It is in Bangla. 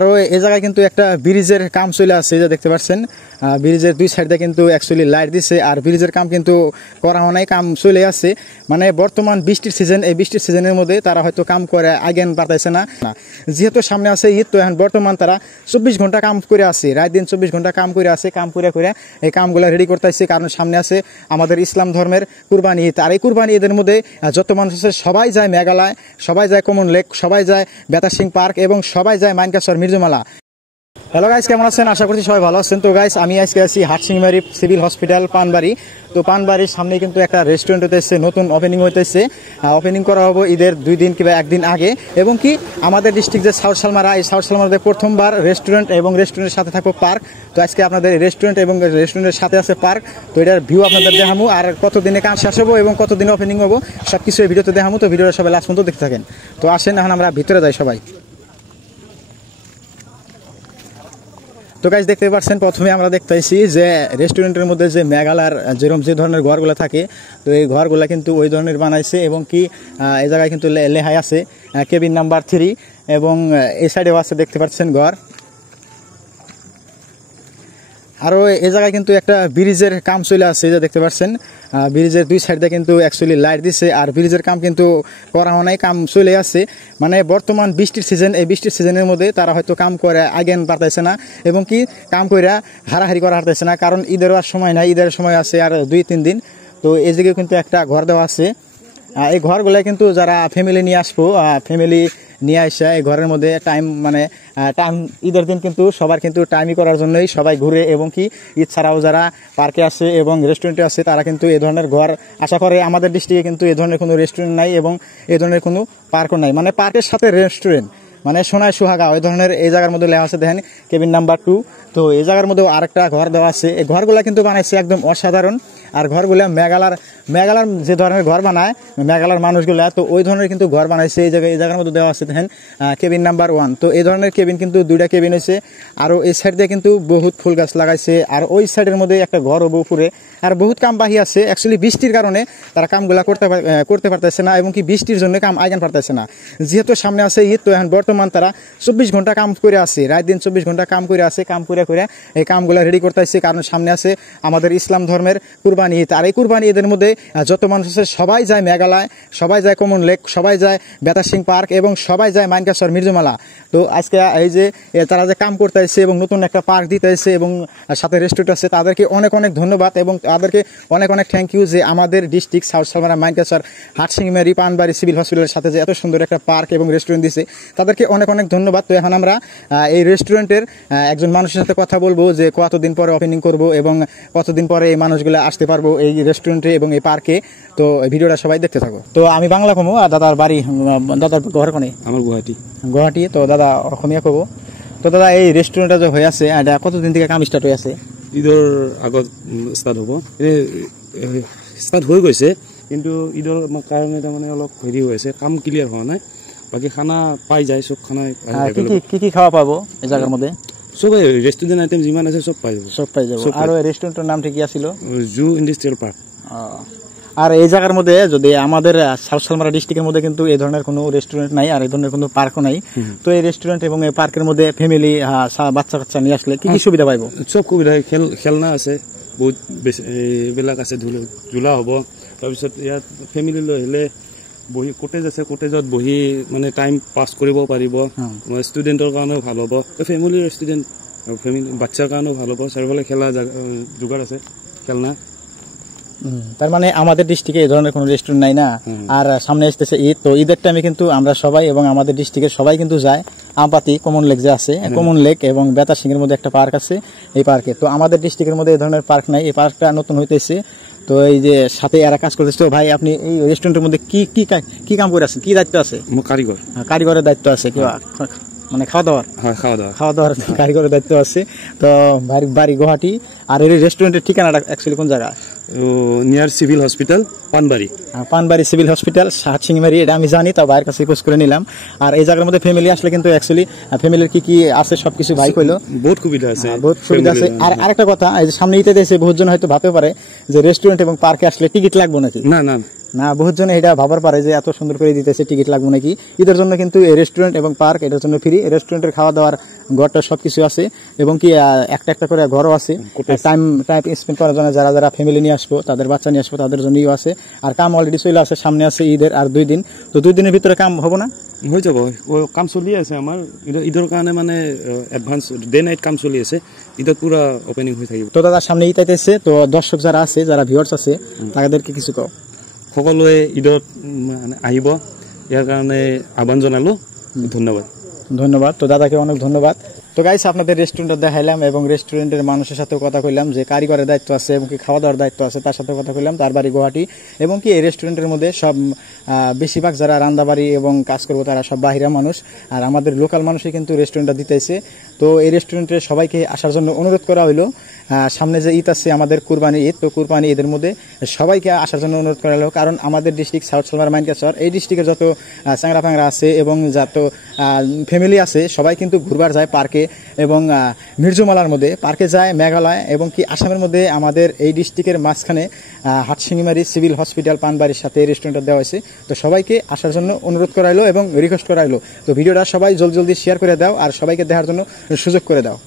আর এই জায়গায় কিন্তু একটা ব্রিজের কাম চলে আসছে, যে দেখতে পাচ্ছেন ব্রিজের দুই সাইডে কিন্তু অ্যাকচুয়ালি লাইট দিছে, আর ব্রিজের কাম কিন্তু করা হয় নাই, কাম চলে আসছে। মানে বর্তমান বৃষ্টির সিজন, এই বৃষ্টির সিজনের মধ্যে তারা হয়তো কাম করে আগেন পারতেছে না, যেহেতু সামনে আছে ঈদ, তো এখন বর্তমান তারা 24 ঘন্টা কাম করে আছে, রাত দিন 24 ঘন্টা কাম করে আছে, কাম করে এই কামগুলো রেডি করতে আসছে, কারণ সামনে আছে আমাদের ইসলাম ধর্মের কুরবানি ঈদ। আর এই কুরবানি ঈদের মধ্যে যত মানুষ আছে সবাই যায় মেঘালয়, সবাই যায় কমন লেক, সবাই যায় বেতার সিং পার্ক এবং সবাই যায় মাইনকাছড় মির্জুমালা। হ্যালো গাইস, কেমন আছেন? আশা করছি সবাই ভালো আছেন। তো গাইস, আমি আজকে আছি হাটসিংমারি সিভিল হসপিটাল পানবাড়ি। তো পানবাড়ির সামনে কিন্তু একটা রেস্টুরেন্ট হইতেছে, নতুন ওপেনিং হইতেছে। ওপেনিং করা হবে ঈদের 2 দিন কিংবা 1 দিন আগে। এবং কি আমাদের ডিস্ট্রিক্ট যে সাউথ সালমারা, এই সাউথ সালমারাতে প্রথমবার রেস্টুরেন্ট এবং রেস্টুরেন্টের সাথে থাকবে পার্ক। তো আজকে আপনাদের রেস্টুরেন্ট এবং রেস্টুরেন্টের সাথে আছে পার্ক। তো এটার ভিউ আপনাদের দেখাবো, আর কতদিনে কাজ শেষ হবো এবং কতদিনে ওপেনিং হবো সবকিছু এই ভিডিওতে দেখাবো। তো ভিডিওটা সবাই লাস্ট পর্যন্ত দেখতে থাকেন। তো আসেন এখন আমরা ভিতরে যাই সবাই। তো গাইস, দেখতে পাচ্ছেন প্রথমে আমরা দেখতেছি যে রেস্টুরেন্টের মধ্যে যে মেঘালয়ের যেরকম যে ধরনের ঘরগুলো থাকে, তো এই ঘরগুলো কিন্তু ওই ধরনের বানাইছে। এবং কি এই জায়গায় কিন্তু লেহাই আছে কেবিন নাম্বার 3, এবং এই সাইডেও আছে দেখতে পাচ্ছেন ঘর। আরও এই জায়গায় কিন্তু একটা ব্রিজের কাম চলে আসছে, যে দেখতে পাচ্ছেন ব্রিজের দুই সাইডে কিন্তু অ্যাকচুয়ালি লাইট দিছে, আর ব্রিজের কাম কিন্তু করা হয় নাই, কাম চলে আসছে। মানে বর্তমান বৃষ্টির সিজন, এই বৃষ্টির সিজনের মধ্যে তারা হয়তো কাম করে আগেন পারতেছে না, এবং কি কাম করে হারাহারি করা হারতেছে না, কারণ ঈদের আর সময় নাই, ঈদের সময় আছে আর 2-3 দিন। তো এই জায়গায় কিন্তু একটা ঘর দেওয়া আছে। এই ঘরগুলো কিন্তু যারা ফ্যামিলি নিয়ে আসবো, ফ্যামিলি নিয়ে আসে এই ঘরের মধ্যে টাইম, মানে টাইম ঈদের দিন কিন্তু সবার কিন্তু টাইমই করার জন্যই সবাই ঘুরে। এবং কি ঈদ ছাড়াও যারা পার্কে আসে এবং রেস্টুরেন্টে আসে তারা কিন্তু এই ধরনের ঘর আশা করে। আমাদের ডিস্ট্রিক্টে কিন্তু এই ধরনের কোনো রেস্টুরেন্ট নাই এবং এই ধরনের কোনো পার্কও নাই, মানে পার্কের সাথে রেস্টুরেন্ট, মানে সোনায় সুহাগা ওই ধরনের এই জায়গার মধ্যে লেখা আছে, দেখেন কেবিন নাম্বার 2। তো এই জায়গার মধ্যেও আরেকটা ঘর দেওয়া আছে। এই ঘরগুলো কিন্তু বানাইছে একদম অসাধারণ। আর ঘরগুলো মেঘালয়ের যে ধরনের ঘর বানায় মেঘালয়ের মানুষগুলা, তো ওই ধরনের কিন্তু ঘর বানাইছে। এই জায়গার মধ্যে দেওয়া আছে দেখেন কেবিন নাম্বার 1। তো এই ধরনের কেবিন কিন্তু 2টা কেবিন হয়েছে। আরও এই সাইড দিয়ে কিন্তু বহুত ফুল গাছ লাগাইছে, আর ওই সাইডের মধ্যে একটা ঘর হবো উপরে। আর বহুত কাম বাহি আছে, অ্যাকচুয়ালি বৃষ্টির কারণে তারা কামগুলা করতে পারতেছে না, এবং কি বৃষ্টির জন্য কাম আগান পারতেছে না, যেহেতু সামনে আছে ঈদ। তো এখন বর্তমান তারা 24 ঘন্টা কাম করে আছে, রাত দিন 24 ঘন্টা কাম করে আছে, কাম করে এই কামগুলো রেডি করতে আসছে, কারণ সামনে আছে আমাদের ইসলাম ধর্মের কুরবানি ঈদ। আর এই কুরবানি ঈদের মধ্যে যত মানুষ আছে সবাই যায় মেঘালয়, সবাই যায় কমন লেক, সবাই যায় বেতার সিং পার্ক এবং সবাই যায় মাইনকাছড় মির্জুমালা। তো আজকে এই যে তারা যে কাম করতে আসছে এবং নতুন একটা পার্ক দিতে আসছে এবং সাথে রেস্টুরেন্ট আছে, তাদেরকে অনেক অনেক ধন্যবাদ এবং তাদেরকে অনেক অনেক থ্যাংক ইউ, যে আমাদের district south Salmara Mainkachar Hatsingimari Panbari civil হসপিটালের সাথে যে এত সুন্দর একটা পার্ক এবং রেস্টুরেন্ট দিছে, তাদেরকে অনেক অনেক ধন্যবাদ। তো এখন আমরা এই রেস্টুরেন্টের একজন মানুষের সাথে কথা বলবো, যে কতদিন পরে ওপেনিং করব এবং কতদিন পরে এই মানুষগুলো আসতে পারবো এই রেস্টুরেন্টে এবং এই পার্কে। তো ভিডিওটা সবাই দেখতে থাকো। তো আমি বাংলা কমো, আর দাদার বাড়ি, দাদার ঘর কোনে? আমার গুয়াহাটি। তো দাদা অসমীয়া কব। তো দাদা, এই রেস্টুরেন্টটা যে হয়ে আছে, এটা কতদিন থেকে কাম স্টার্ট হয়ে আছে? ঈদৰ আগত ষ্টাৰ্ট হ'ব, ষ্টাৰ্ট হৈ গৈছে, কিন্তু ঈদৰ কাৰণে তাৰমানে অলপ হেৰি হৈ আছে, কাম ক্লিয়াৰ হোৱা নাই। বাকী খানা পাই যায়, চব খানা কি খাওয়া পাবো এই জায়গার মধ্যে? সব ৰেষ্টুৰেণ্ট আইটেম যিমান আছে চব পাই যাব। আর এই রেস্টুরেন্টের নামটা কি আছিল? জু ইন্ডাস্ট্রিয়াল পার্ক। আর এই জায়গার মধ্যে যদি আমাদের সাউথ সালমারা ডিস্ট্রিক্টের মধ্যে কিন্তু এই ধরনের কোনো রেস্টুরেন্ট নাই, আর এই ধরনের কোনো পার্কও নাই। তো এই রেস্টুরেন্ট এবং এই পার্কের মধ্যে ফ্যামিলি বাচ্চা কাচ্চা নিয়ে আসলে কি কি সুবিধা পাইব? সব সুবিধা, খেলনা আছে বহুত বেছি, এইবিলাক আছে, ঝোলা হ'ব। তাৰপিছত ইয়াত ফেমিলি লৈ আহিলে বহি কটেজ আছে, কটেজত বহি মানে টাইম পাছ কৰিব পাৰিব। ষ্টুডেণ্টৰ কাৰণেও ভাল হ'ব, ফেমিলি ৰেষ্টুৰেণ্ট, ফেমিলি বাচ্চাৰ কাৰণেও ভাল হ'ব। চাৰিওফালে খেলা যোগাৰ আছে, খেলনা। তার মানে আমাদের ডিস্ট্রিক্টে এই ধরনের কোনো রেস্টুরেন্ট নাই না। আর সামনে আসতেছে ঈদ, তো ঈদের টাইমে কিন্তু আমরা সবাই এবং আমাদের ডিস্ট্রিক্টের সবাই কিন্তু যায় আমপাতি কমন লেক যে আছে, কমন লেক এবং বেতার সিং এর মধ্যে একটা পার্ক আছে, এই পার্কে। তো আমাদের ডিস্ট্রিক্টের মধ্যে এই ধরনের পার্ক নাই, এই পার্কটা নতুন হইতেছে। তো এই যে সাথে এরা কাজ করতেছে। তো ভাই, আপনি এই রেস্টুরেন্টের মধ্যে কি কাম করে আছেন, কি দায়িত্ব আছে? কারিগরের দায়িত্ব আছে, কি মানে খাওয়া দাওয়ার কারিগরের দায়িত্ব আছে। তো বাড়ি গুয়াহাটি। আর এই রেস্টুরেন্টের ঠিকানাটা অ্যাকচুয়ালি কোন জায়গা? Near civil hospital Panbari civil hospital Hatsingimari, এটা আমি জানি, তা ভাইয়ের কাছে রিকোয়েস্ট করে নিলাম। আর এই জায়গার মধ্যে ফ্যামিলি আসলে কিন্তু অ্যাকচুয়ালি ফ্যামিলির কি আছে সবকিছু ভাই কইলো, বহুত সুবিধা আছে। আর আরেকটা কথা, এই যে সামনে ঈদে এসে বহুজন হয়তো ভাবতে পারে যে রেস্টুরেন্ট এবং পার্কে আসলে টিকিট লাগবে নাকি? না, না বহুত জন এটা ভাবার পারে যে এত সুন্দর করে দিতেছে টিকিট লাগবে নাকি। ঈদের জন্য কিন্তু এই রেস্টুরেন্ট এবং পার্ক এটার জন্য ফ্রি। রেস্টুরেন্টের খাওয়া দাওয়ার ঘরটা সবকিছু আছে এবং কি একটা একটা করে ঘরও আছে। টাইম স্পেন্ড করার জন্য যারা যারা ফ্যামিলি নিয়ে আসবো, তাদের বাচ্চা নিয়ে আসবো, তাদের জন্যই আছে। আর কাম অলরেডি চলে আসে, সামনে আছে ঈদের আর 2 দিন। তো 2 দিনের ভিতরে কাম হবো না? হৈ যাব, কাম চলি আছে আমাৰ। ঈদৰ কাৰণে মানে এডভান্স ডে নাইট কাম চলি আছে। ঈদত পুৰা অপেনিং হৈ থাকিব। তো দাদা সামনে ঈদ আইতেছে, তো দর্শক যারা আছে, যারা ভিউয়ার্স আছে, তাদেরকে কিছু কও। সকলোৱে ঈদত মানে আহিব, ইয়াৰ কাৰণে আহ্বান জনালো। ধন্যবাদ। ধন্যবাদ। তো দাদাকে অনেক ধন্যবাদ। তো গাইস আপনাদের রেস্টুরেন্টটা দেখাইলাম এবং রেস্টুরেন্টের মানুষের সাথেও কথা কইলাম, যে কারিগরের দায়িত্ব আছে এবং কি খাওয়া দাওয়ার দায়িত্ব আছে, তার সাথে কথা কইলাম। তার বাড়ি গুয়াহাটি এবং কি এই রেস্টুরেন্টের মধ্যে সব বেশিরভাগ যারা রান্দাবাড়ি এবং কাজ করবো তারা সব বাহিরা মানুষ, আর আমাদের লোকাল মানুষই কিন্তু রেস্টুরেন্টটা দিতেছে। তো এই রেস্টুরেন্টে সবাইকে আসার জন্য অনুরোধ করা হইলো। সামনে যে ঈদ আছে আমাদের কুরবানি ঈদ, তো কুরবানি ঈদের মধ্যে সবাইকে আসার জন্য অনুরোধ করা হলো। কারণ আমাদের ডিস্ট্রিক্ট সাউথ সালমার মাইনকাসর, এই ডিস্ট্রিক্টের যত চ্যাংরা ফ্যাংরা আছে এবং যত ফ্যামিলি আছে সবাই কিন্তু ঘুরবার যায় পার্কে এবং মির্জুমালার মধ্যে পার্কে যায়, মেঘালয় এবং কি আসামের মধ্যে আমাদের এই ডিস্ট্রিক্টের মাঝখানে হাটসিংমারি সিভিল হসপিটাল পানবাড়ির সাথে রেস্টুরেন্টটা দেওয়া হয়েছে। তো সবাইকে আসার জন্য অনুরোধ করা হলো এবং রিকোয়েস্ট করা হলো। তো ভিডিওটা সবাই জলদি শেয়ার করে দাও আর সবাইকে দেখার জন্য সুযোগ করে দাও।